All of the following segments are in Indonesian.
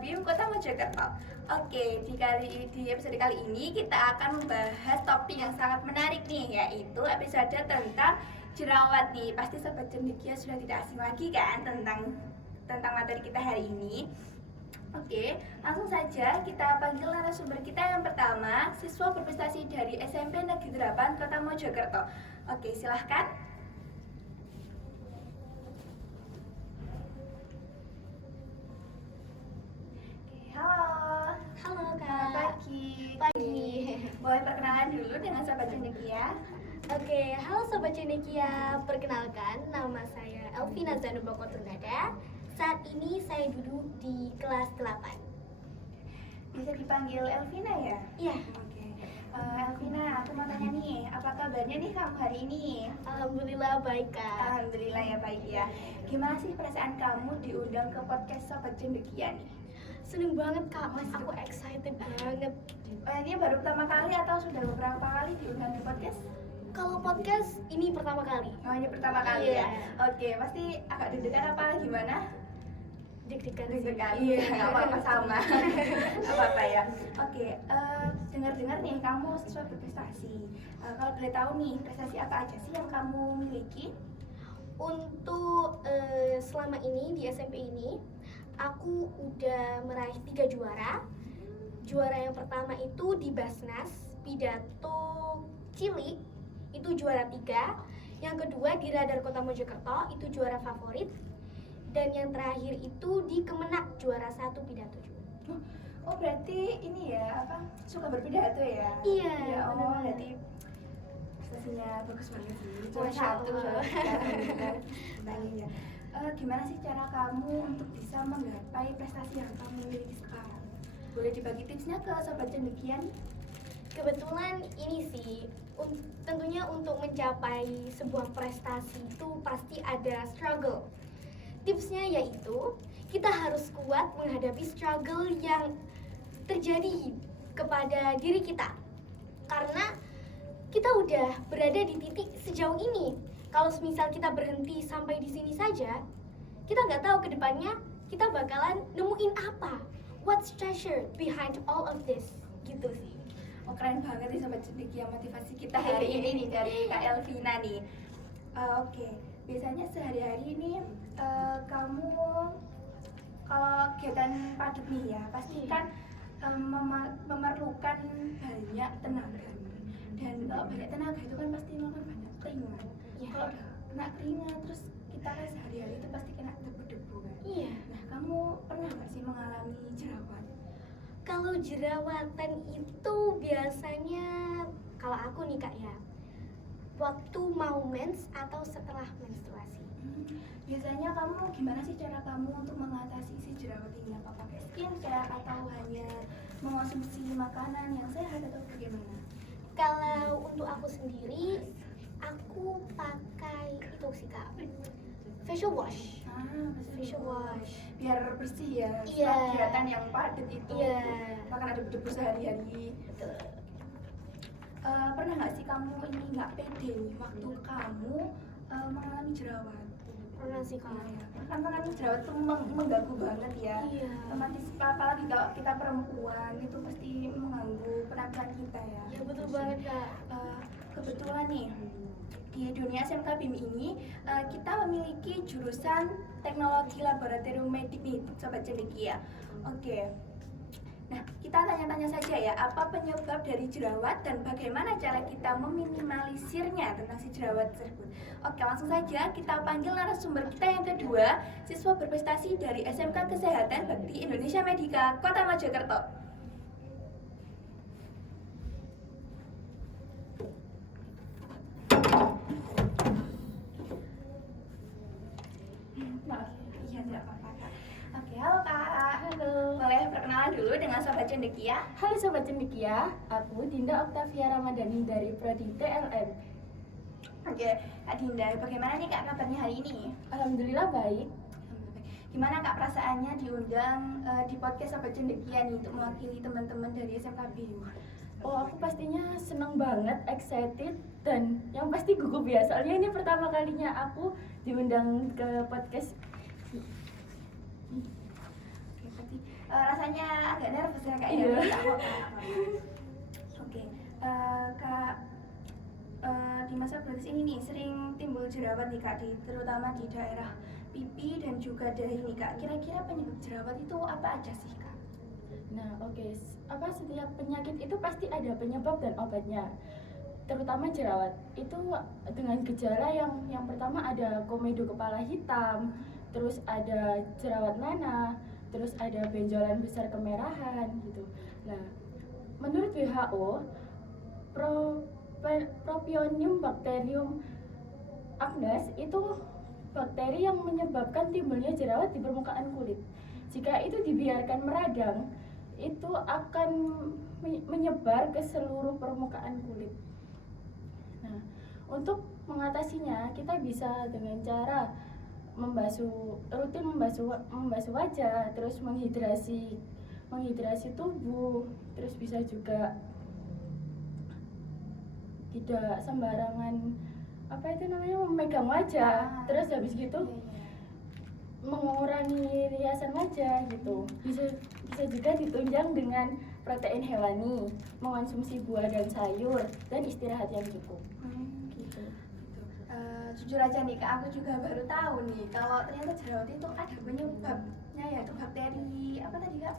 BIM Kota Mojokerto. Oke, di episode kali ini kita akan membahas topik yang sangat menarik nih, yaitu episode tentang jerawat nih. Pasti Sobat Cendekia sudah tidak asing lagi kan tentang materi kita hari ini. Oke, langsung saja kita panggil narasumber kita yang pertama, siswa berprestasi dari SMP Negeri 8 Kota Mojokerto. Oke, silahkan. Halo. Halo Kak. Selamat pagi. Pagi. Boleh perkenalan dulu dengan Sobat Cendekia? Oke, halo Sobat Cendekia. Perkenalkan, nama saya Elvina Zanuboko Tungada. Saat ini saya duduk di kelas 8. Bisa dipanggil Elvina ya? Iya. Oke. Elvina, aku mau tanya nih, apa kabarnya nih kamu hari ini? Alhamdulillah baik Kak. Alhamdulillah ya baik ya. Gimana sih perasaan kamu diundang ke podcast Sobat Cendekia nih? Seneng banget Kak, aku excited banget. Ini baru pertama kali atau sudah beberapa kali diundang di podcast? Kalau podcast ini pertama kali. Oh, ini pertama kali Iya. ya? Oke, pasti agak deg-degan apa gimana? Deg-degan sih. Deg-degan? Iya, nggak apa-apa sama. Nggak apa-apa ya. Oke, dengar-dengar nih kamu siswa berprestasi. Kalau boleh tahu nih, prestasi apa aja sih yang kamu miliki? Untuk selama ini di SMP ini, aku udah meraih 3 juara. Juara yang pertama itu di Basnas, pidato cilik, itu juara 3. Yang kedua di Radar Kota Mojokerto, itu juara favorit. Dan yang terakhir itu di Kemenak, juara 1 pidato juga. Oh, berarti ini ya, suka berpidato ya? Iya, Ya, oh, benar-benar. berarti prestasinya bagus banget sih. Masya Allah. Ya. Gimana sih cara kamu untuk bisa menggapai prestasi yang kamu miliki sekarang? Boleh dibagi tipsnya ke Sobat Cendekia nih? Kebetulan ini sih, tentunya untuk mencapai sebuah prestasi itu pasti ada struggle. Tipsnya yaitu kita harus kuat menghadapi struggle yang terjadi kepada diri kita. Karena kita udah berada di titik sejauh ini. Kalau misal kita berhenti sampai di sini saja, kita nggak tahu ke depannya kita bakalan nemuin apa. What's treasure behind all of this? Gitu sih. Oh, keren banget nih Sobat Cendekia motivasi kita hari ini nih dari Kak Elvina nih. Oke, biasanya sehari-hari ini kamu kalau kegiatan padat nih ya, pasti kan memerlukan banyak tenaga. Dan kalau banyak tenaga itu kan pasti makan banyak keringat. Iya. Kalau udah kena keringat, terus kita kan sehari-hari itu pasti kena debu-debu kan. Iya. Nah, kamu pernah nggak sih mengalami jerawat? Kalau jerawatan itu biasanya, kalau aku nih Kak ya, waktu mau mens atau setelah menstruasi. Biasanya kamu gimana sih cara kamu untuk mengatasi si jerawat ini? Apa pakai skincare atau hanya mengonsumsi makanan yang sehat atau bagaimana? Kalau untuk aku sendiri, aku pakai itu sih Kak, facial wash. Facial wash. Biar bersih ya. Iya. Setelah kegiatan yang padat itu. Iya. Makan ada debu sehari-hari. Betul. Pernah nggak sih kamu ini nggak pede nih waktu kamu mengalami jerawat? Pernah sih Kak. Kan mengalami jerawat itu mengganggu banget ya. Iya. Otomatis apalagi kalau kita perempuan itu pasti mengganggu penampilan kita ya. Ya betul banget Kak. Kebetulan nih di dunia SMK BIM ini kita memiliki jurusan teknologi laboratorium medik nih Sobat Cendekia. Oke. Nah, kita tanya-tanya saja ya, apa penyebab dari jerawat dan bagaimana cara kita meminimalisirnya tentang si jerawat tersebut. Oke, langsung saja kita panggil narasumber kita yang kedua, siswa berprestasi dari SMK Kesehatan Bakti Indonesia Medika, Kota Mojokerto. Iya, tidak apa-apa Kak. Oke, halo Kak. Halo. Boleh perkenalan dulu dengan Sobat Cendekia? Hai Sobat Cendekia, aku Dinda Oktavia Ramadhani dari Prodi TLM. Oke, Kak Dinda, bagaimana nih Kak kabarnya hari ini? Alhamdulillah baik. Gimana Kak perasaannya diundang di podcast Sobat Cendekia nih untuk mewakili teman-teman dari SMK BIM? Oh, aku pastinya seneng banget, excited, dan yang pasti gugup ya. Soalnya ini pertama kalinya aku diundang ke podcast. Oke, berarti rasanya agak nervous ya kak ya. Iya. Nggak apa-apa. Oke, kak, di masa gratis ini nih sering timbul jerawat nih kak, terutama di daerah pipi dan juga dahi nih kak. Kira-kira penyebab jerawat itu apa aja sih kak? Nah, oke. Setiap penyakit itu pasti ada penyebab dan obatnya. Terutama jerawat itu dengan gejala yang pertama ada komedo kepala hitam, terus ada jerawat nanah, terus ada benjolan besar kemerahan gitu. Nah, menurut WHO, Propionibacterium bacterium acnes itu bakteri yang menyebabkan timbulnya jerawat di permukaan kulit. Jika itu dibiarkan meradang, itu akan menyebar ke seluruh permukaan kulit. Nah, untuk mengatasinya kita bisa dengan cara rutin membasuh wajah, terus menghidrasi tubuh, terus bisa juga tidak sembarangan memegang wajah, terus habis gitu mengurangi riasan wajah gitu. Bisa juga ditunjang dengan protein hewani, mengonsumsi buah dan sayur, dan istirahat yang cukup. Gitu. Jujur aja nih kak, aku juga baru tahu nih kalau ternyata jerawat itu ada penyebabnya, yaitu bakteri apa tadi kak?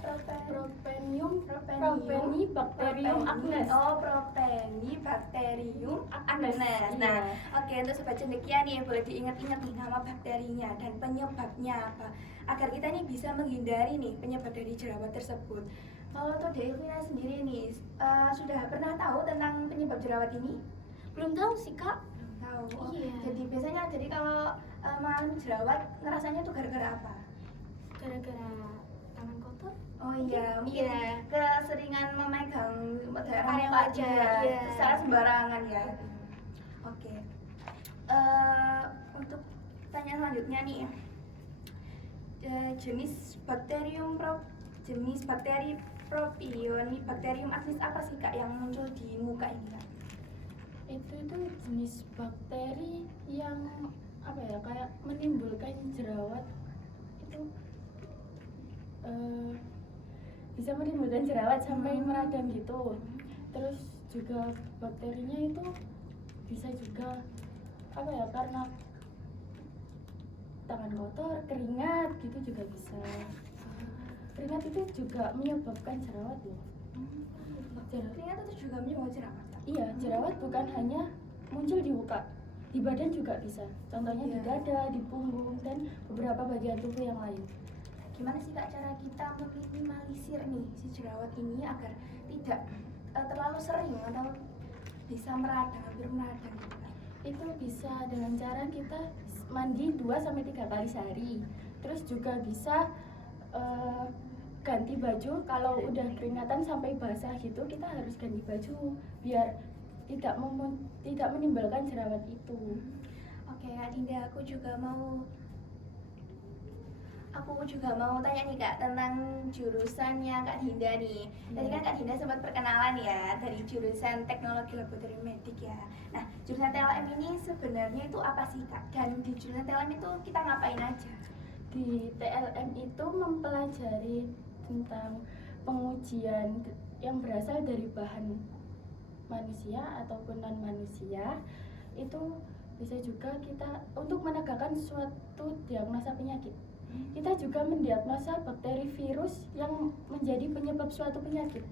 Propionibacterium acnes. Oh, Propionibacterium acnes. Nah, oke, untuk sobat cendekia nih boleh diingat-ingat nih nama bakterinya dan penyebabnya apa, agar kita nih bisa menghindari nih penyebab dari jerawat tersebut. Kalau untuk Delvina sendiri nih, sudah pernah tahu tentang penyebab jerawat ini? Belum tahu sih kak. Tahu. Oh, Iya. Jadi kalau mengalami jerawat ngerasanya tuh gara-gara apa? Gara-gara tangan kotor. Oh iya, mungkin Iya. keseringan memegang daerah Area muka wajah, juga, iya. secara sembarangan ya. Oke. Untuk pertanyaan selanjutnya nih, jenis bakteri Propionibacterium acnes apa sih kak yang muncul di muka ini kak? Itu jenis bakteri yang kayak menimbulkan jerawat. Itu bisa menimbulkan jerawat sampai meradang gitu. Terus juga bakterinya itu bisa juga karena tangan kotor, keringat gitu juga bisa. Keringat itu juga menyebabkan jerawat loh. Keringat itu juga menyebabkan jerawat kak? Iya, jerawat bukan hanya muncul di muka, di badan juga bisa. Contohnya di dada, di punggung, dan beberapa bagian tubuh yang lain. Gimana sih kak cara kita meminimalisir nih si jerawat ini agar tidak terlalu sering atau bisa hampir meradang gitu kak? Itu bisa dengan cara kita mandi 2-3 kali sehari. Terus juga bisa ganti baju. Kalau udah keringatan sampai basah gitu, kita harus ganti baju biar tidak menimbulkan jerawat itu. Oke Kak Dinda, aku juga mau tanya nih Kak tentang jurusannya Kak Dinda nih. Tadi kan Kak Dinda sempat perkenalan ya dari jurusan Teknologi Laboratorium Medik ya. Nah, jurusan TLM ini sebenarnya itu apa sih Kak? Dan di jurusan TLM itu kita ngapain aja? Di TLM itu mempelajari tentang pengujian yang berasal dari bahan manusia ataupun non manusia. Itu bisa juga kita untuk menegakkan suatu diagnosa penyakit. Kita juga mendiagnosa bakteri virus yang menjadi penyebab suatu penyakit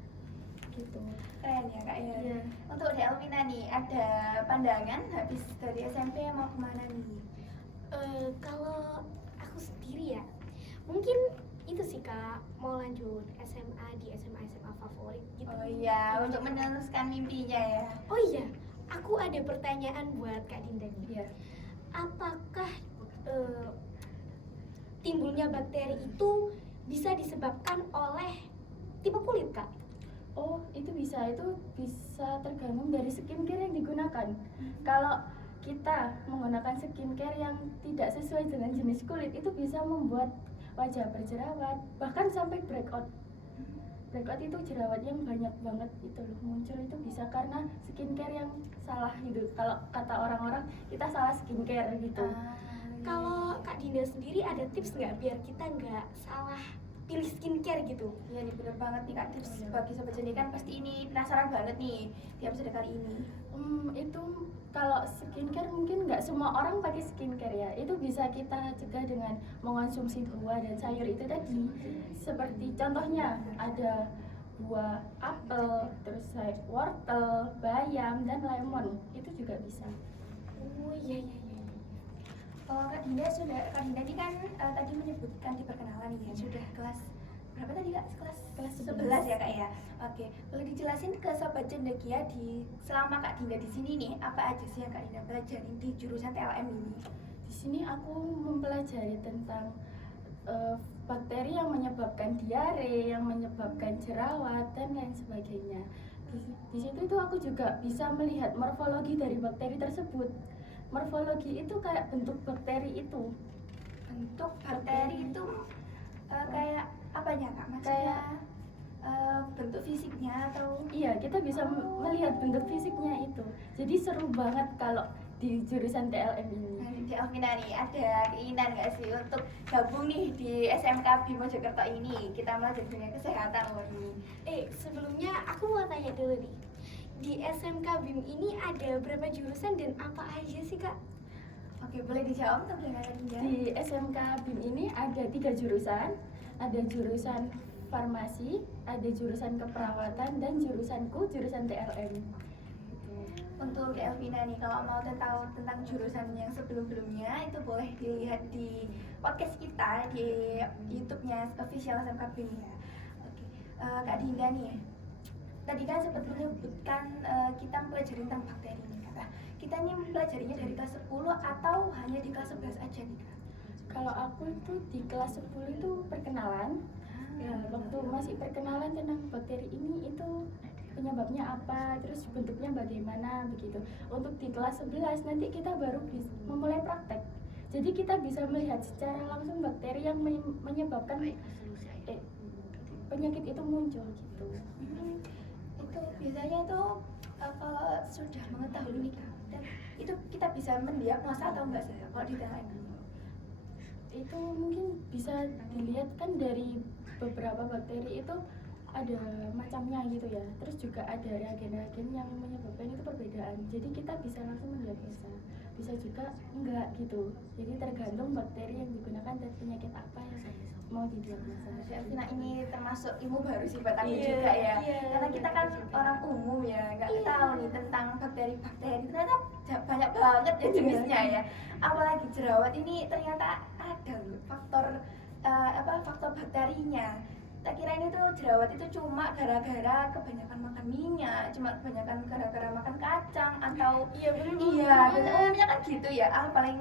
gitu. Keren ya Kak ya. Iya. Untuk Delvina nih, ada pandangan habis dari SMP mau kemana nih? Kalau aku sendiri ya, mungkin itu sih kak, mau lanjut SMA di SMA favorit gitu. Oh iya, untuk meneruskan mimpinya ya. Oh iya, aku ada pertanyaan buat Kak Dinda nih. Iya. Apakah timbulnya bakteri itu bisa disebabkan oleh tipe kulit kak? Oh, itu bisa tergantung dari skincare yang digunakan. Kalau kita menggunakan skincare yang tidak sesuai dengan jenis kulit, itu bisa membuat wajah berjerawat, bahkan sampai breakout. Breakout itu jerawat yang banyak banget itu loh muncul, itu bisa karena skincare yang salah gitu. Kalau kata orang-orang, kita salah skincare gitu. Kalau Kak Dinda sendiri ada tips nggak biar kita nggak salah pilih skincare gitu. Iya nih bener banget nih Kak, tips bagi sobat cendekia kan pasti ini penasaran banget nih di episode kali ini. Itu kalau skincare mungkin nggak semua orang pakai skincare ya. Itu bisa kita cegah dengan mengonsumsi buah dan sayur itu tadi. Seperti contohnya ada buah apel, terus wortel, bayam dan lemon. Itu juga bisa. Oh iya. Oh, Kak Dinda ini kan tadi menyebutkan di perkenalan ya sudah kelas berapa tadi Kak? Kelas 11 ya Kak ya. Oke, boleh dijelasin ke sobat cendekia selama Kak Dinda di sini nih apa aja sih yang Kak Dinda pelajari di jurusan TLM ini? Di sini aku mempelajari tentang bakteri yang menyebabkan diare, yang menyebabkan jerawat dan lain sebagainya. Di situ itu aku juga bisa melihat morfologi dari bakteri tersebut. Morfologi itu kayak bentuk bakteri itu. Bentuk bakteri itu kayak apanya Kak? Maksudnya Kayak bentuk fisiknya atau? Iya, kita bisa melihat bentuk fisiknya itu. Jadi seru banget kalau di jurusan TLM ini. Nah, di Alvina nih ada keinginan nggak sih untuk gabung nih di SMK BIM Mojokerto ini? Kita belajar dunia kesehatan loh ini. Sebelumnya aku mau tanya dulu nih. Di SMK BIM ini ada berapa jurusan dan apa aja sih Kak? Oke, boleh dijawab untuk yang Kak Dinda? Di SMK BIM ini ada 3 jurusan. Ada jurusan farmasi, ada jurusan keperawatan, dan jurusanku jurusan TLM. Untuk Elvina nih, kalau mau tahu tentang jurusan yang sebelum-sebelumnya itu boleh dilihat di podcast kita di YouTube-nya official SMK BIM ya. Oke, Kak Dinda nih, tadi kan sempat menyebutkan kita mempelajari tentang bakteri nih Kak. Kita nih mempelajarinya dari kelas 10 atau hanya di kelas 11 aja nih Kak? Kalau aku itu di kelas 10 itu perkenalan. Ya, waktu masih perkenalan tentang bakteri ini itu penyebabnya apa, terus bentuknya bagaimana begitu. Untuk di kelas 11 nanti kita baru memulai praktek. Jadi kita bisa melihat secara langsung bakteri yang menyebabkan penyakit itu muncul gitu. Itu biasanya itu kalau sudah mengetahui nih Kak, dan itu kita bisa mendiagnosa atau enggak sih kalau di TLM ini? Itu mungkin bisa dilihat kan dari beberapa bakteri itu ada macamnya gitu ya, terus juga ada reagen-reagen yang menyebabkan itu perbedaan, jadi kita bisa langsung mendiagnosa, bisa juga enggak gitu, jadi tergantung bakteri yang digunakan dan penyakit apa yang mau didiagnosa. Elvina ini termasuk ilmu baru sih buat aku Iya, juga ya, iya. karena kita kan orang umum ya, nggak Iya. tahu nih tentang bakteri-bakteri, ternyata banyak banget ya jenisnya ya, apalagi jerawat ini ternyata ada loh faktor faktor bakterinya. Tak kira ini tuh jerawat itu cuma gara-gara kebanyakan makan minyak, cuma kebanyakan gara-gara makan kacang atau Iya bener iya, banget. umumnya kan gitu ya. Paling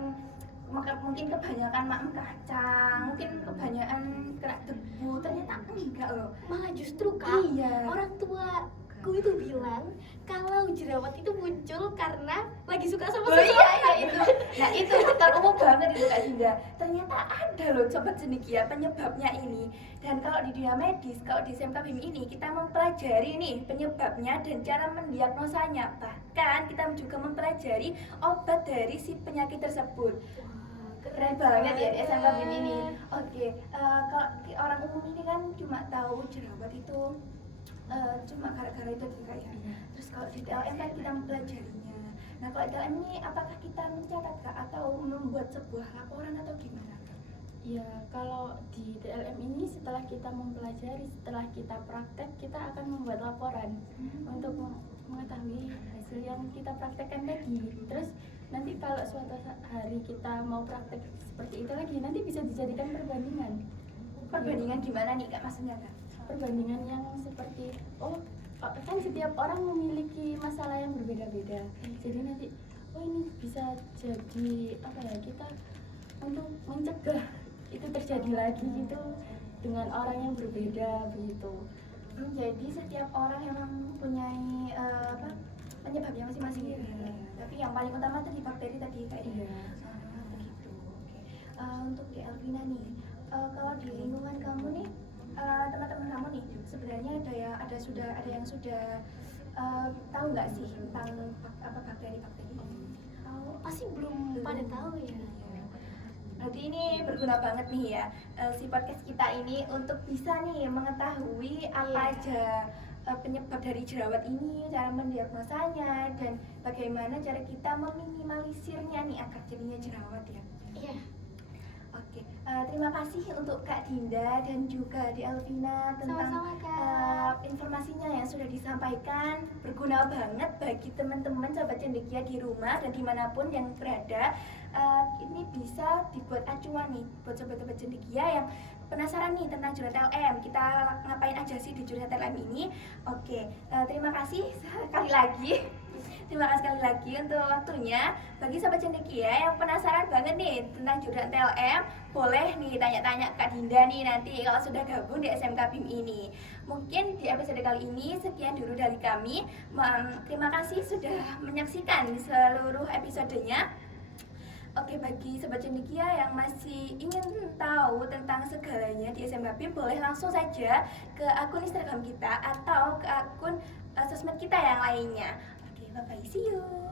mungkin kebanyakan makan kacang, mungkin kebanyakan kena debu, ternyata enggak loh. Malah justru Kak, Iya. orang tuaku itu bilang kalau jerawat itu muncul karena lagi suka sama Oh iya, seseorang. iya itu. Nah itu faktor umum banget itu Kak Dinda. Ternyata ada loh sobat cendekia penyebabnya ini. Dan kalau di dunia medis, kalau di SMK BIM ini kita mempelajari nih penyebabnya dan cara mendiagnosanya. Bahkan kita juga mempelajari obat dari si penyakit tersebut. Keren banget ya di SMK BIM ini. Oke, kalau orang umum ini kan cuma tahu jerawat itu cuma gara-gara itu juga ya. Terus kalau di TLM kan kita mempelajarinya. Nah kalau di TLM ini apakah kita mencatat Kak atau membuat sebuah laporan atau gimana? Ya, kalau di TLM ini setelah kita mempelajari, setelah kita praktek, kita akan membuat laporan untuk mengetahui hasil yang kita praktekkan tadi. Terus nanti kalau suatu hari kita mau praktek seperti itu lagi, nanti bisa dijadikan perbandingan. Perbandingan gimana nih Kak maksudnya Kak? Perbandingan yang seperti, kan setiap orang memiliki masalah yang berbeda-beda. Jadi nanti, ini bisa jadi apa ya, kita untuk mencegah itu terjadi lagi gitu dengan orang yang berbeda begitu. Jadi setiap orang emang mempunyai penyebabnya masing-masing ya. Tapi yang paling utama tadi bakteri tadi kayak Iya. begitu. Oke. Untuk di Elvina nih, kalau di lingkungan kamu nih, teman-teman kamu nih sebenarnya sudah ada yang sudah tahu nggak sih tentang bakteri-bakteri ini? Pasti belum pada tahu ya. Berarti ini berguna banget nih ya, si podcast kita ini untuk bisa nih mengetahui apa Iya. aja penyebab dari jerawat ini, cara mendiagnosanya, dan bagaimana cara kita meminimalisirnya nih agar jadinya jerawat ya. Iya. Oke, terima kasih untuk Kak Dinda dan juga Di Alvina tentang Sama-sama, Kak. informasinya yang sudah disampaikan. Berguna banget bagi teman-teman sobat cendekia di rumah dan dimanapun yang berada. Ini bisa dibuat acuan nih buat sobat-sobat cendekia yang penasaran nih tentang Jurnal TLM. Kita ngapain aja sih di Jurnal TLM ini? Oke, terima kasih sekali lagi. Terima kasih sekali lagi untuk waktunya. Bagi sobat cendekia yang penasaran banget nih tentang Jurnal TLM, boleh nih tanya-tanya Kak Dinda nih nanti kalau sudah gabung di SMK BIM ini. Mungkin di episode kali ini sekian dulu dari kami. Terima kasih sudah menyaksikan seluruh episodenya. Oke, bagi sobat cendekia yang masih ingin tahu tentang segalanya di SMK BIM, boleh langsung saja ke akun Instagram kita atau ke akun sosmed kita yang lainnya. Oke, bye-bye, see you.